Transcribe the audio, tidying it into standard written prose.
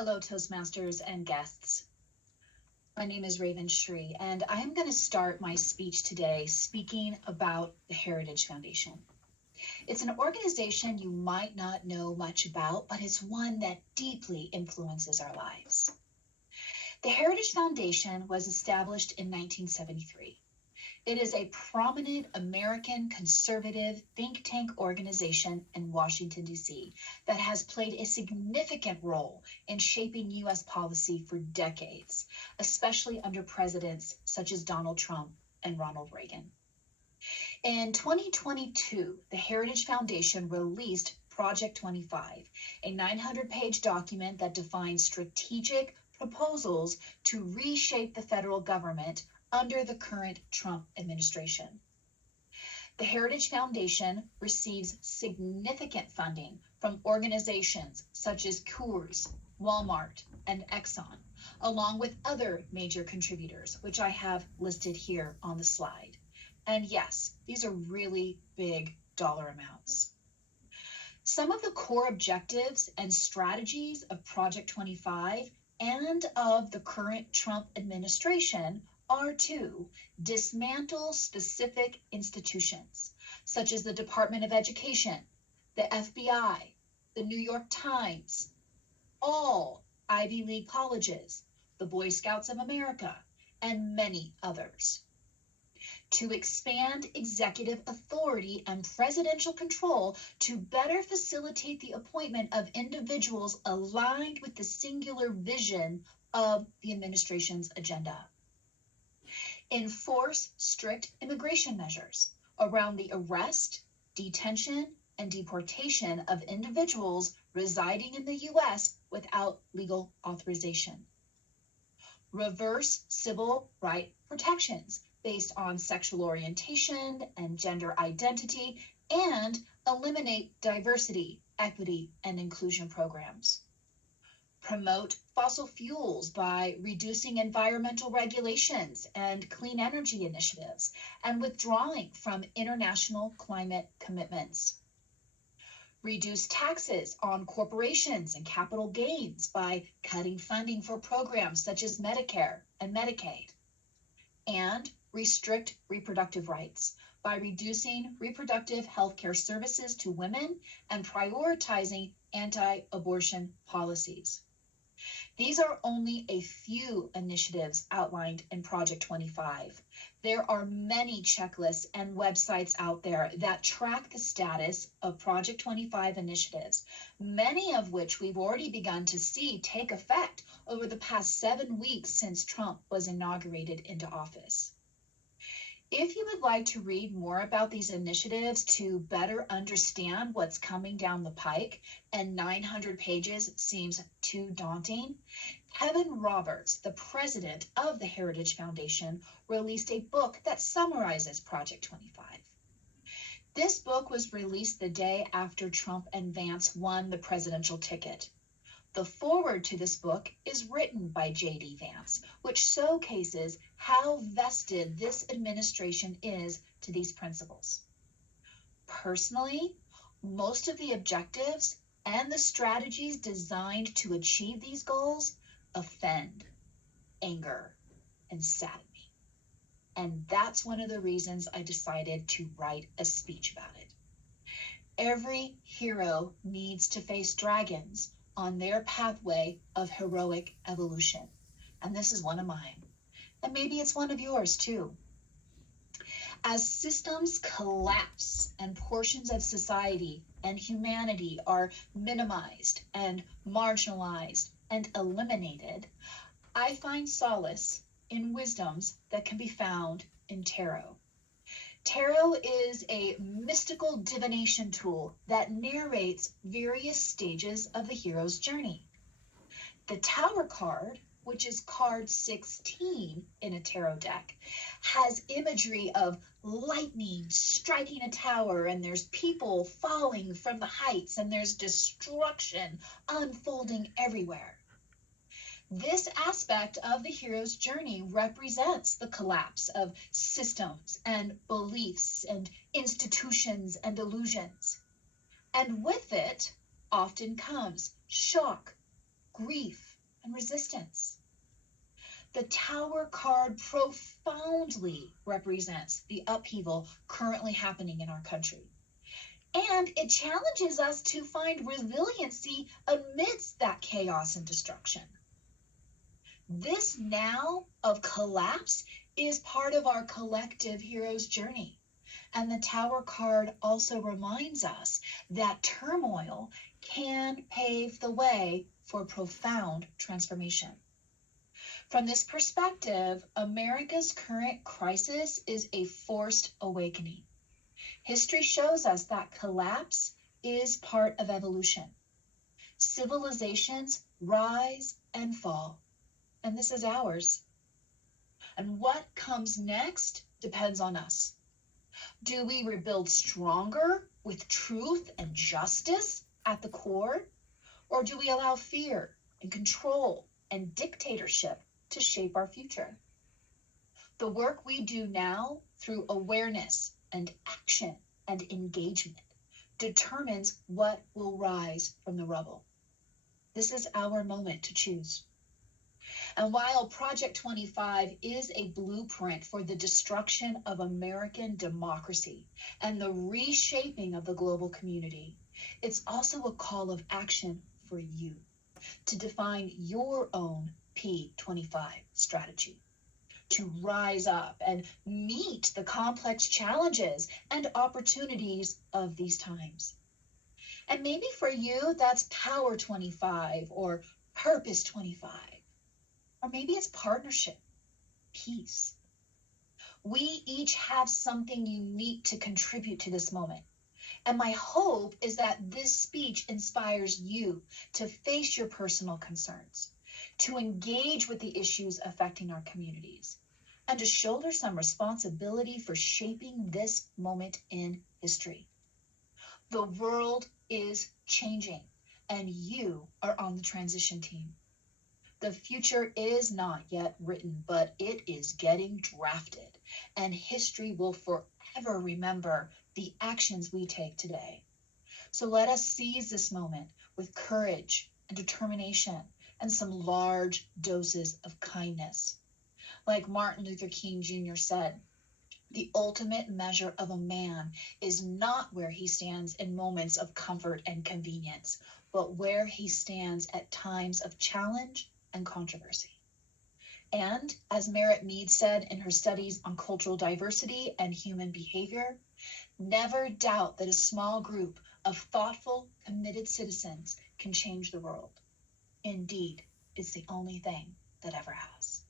Hello, Toastmasters and guests. My name is Raven Shree, and I am going to start my speech today speaking about the Heritage Foundation. It's an organization you might not know much about, but it's one that deeply influences our lives. The Heritage Foundation was established in 1973. It is a prominent American conservative think tank organization in Washington, D.C. that has played a significant role in shaping U.S. policy for decades, especially under presidents such as Donald Trump and Ronald Reagan. In 2022, the Heritage Foundation released Project 25, a 900-page document that defines strategic proposals to reshape the federal government under the current Trump administration. The Heritage Foundation receives significant funding from organizations such as Coors, Walmart, and Exxon, along with other major contributors, which I have listed here on the slide. And yes, these are really big dollar amounts. Some of the core objectives and strategies of Project 25 and of the current Trump administration are to dismantle specific institutions, such as the Department of Education, the FBI, the New York Times, all Ivy League colleges, the Boy Scouts of America, and many others. To expand executive authority and presidential control to better facilitate the appointment of individuals aligned with the singular vision of the administration's agenda. Enforce strict immigration measures around the arrest, detention, and deportation of individuals residing in the U.S. without legal authorization. Reverse civil right protections based on sexual orientation and gender identity, and eliminate diversity, equity, and inclusion programs. Promote fossil fuels by reducing environmental regulations and clean energy initiatives and withdrawing from international climate commitments. Reduce taxes on corporations and capital gains by cutting funding for programs such as Medicare and Medicaid. And restrict reproductive rights by reducing reproductive health care services to women and prioritizing anti-abortion policies. These are only a few initiatives outlined in Project 25. There are many checklists and websites out there that track the status of Project 25 initiatives, many of which we've already begun to see take effect over the past 7 weeks since Trump was inaugurated into office. If you would like to read more about these initiatives to better understand what's coming down the pike, and 900 pages seems too daunting, Kevin Roberts, the president of the Heritage Foundation, released a book that summarizes Project 25. This book was released the day after Trump and Vance won the presidential ticket. The foreword to this book is written by J.D. Vance, which showcases how vested this administration is to these principles. Personally, most of the objectives and the strategies designed to achieve these goals offend, anger, and sadden me. And that's one of the reasons I decided to write a speech about it. Every hero needs to face dragons on their pathway of heroic evolution. And this is one of mine. And maybe it's one of yours too. As systems collapse and portions of society and humanity are minimized and marginalized and eliminated, I find solace in wisdoms that can be found in tarot. Tarot is a mystical divination tool that narrates various stages of the hero's journey. The Tower card, which is card 16 in a tarot deck, has imagery of lightning striking a tower, and there's people falling from the heights, and there's destruction unfolding everywhere. This aspect of the hero's journey represents the collapse of systems and beliefs and institutions and illusions. And with it often comes shock, grief, and resistance. The Tower card profoundly represents the upheaval currently happening in our country. And it challenges us to find resiliency amidst that chaos and destruction. This now of collapse is part of our collective hero's journey. And the Tower card also reminds us that turmoil can pave the way for profound transformation. From this perspective, America's current crisis is a forced awakening. History shows us that collapse is part of evolution. Civilizations rise and fall, and this is ours. And what comes next depends on us. Do we rebuild stronger with truth and justice at the core? Or do we allow fear and control and dictatorship to shape our future? The work we do now through awareness and action and engagement determines what will rise from the rubble. This is our moment to choose. And while Project 25 is a blueprint for the destruction of American democracy and the reshaping of the global community, it's also a call of action for you to define your own P25 strategy, to rise up and meet the complex challenges and opportunities of these times. And maybe for you, that's Power 25 or Purpose 25. Or maybe it's partnership, peace. We each have something unique to contribute to this moment. And my hope is that this speech inspires you to face your personal concerns, to engage with the issues affecting our communities, and to shoulder some responsibility for shaping this moment in history. The world is changing, and you are on the transition team. The future is not yet written, but it is getting drafted, and history will forever remember the actions we take today. So let us seize this moment with courage and determination and some large doses of kindness. Like Martin Luther King Jr. said, the ultimate measure of a man is not where he stands in moments of comfort and convenience, but where he stands at times of challenge and controversy. And as Merritt Mead said in her studies on cultural diversity and human behavior, never doubt that a small group of thoughtful, committed citizens can change the world. Indeed, it's the only thing that ever has.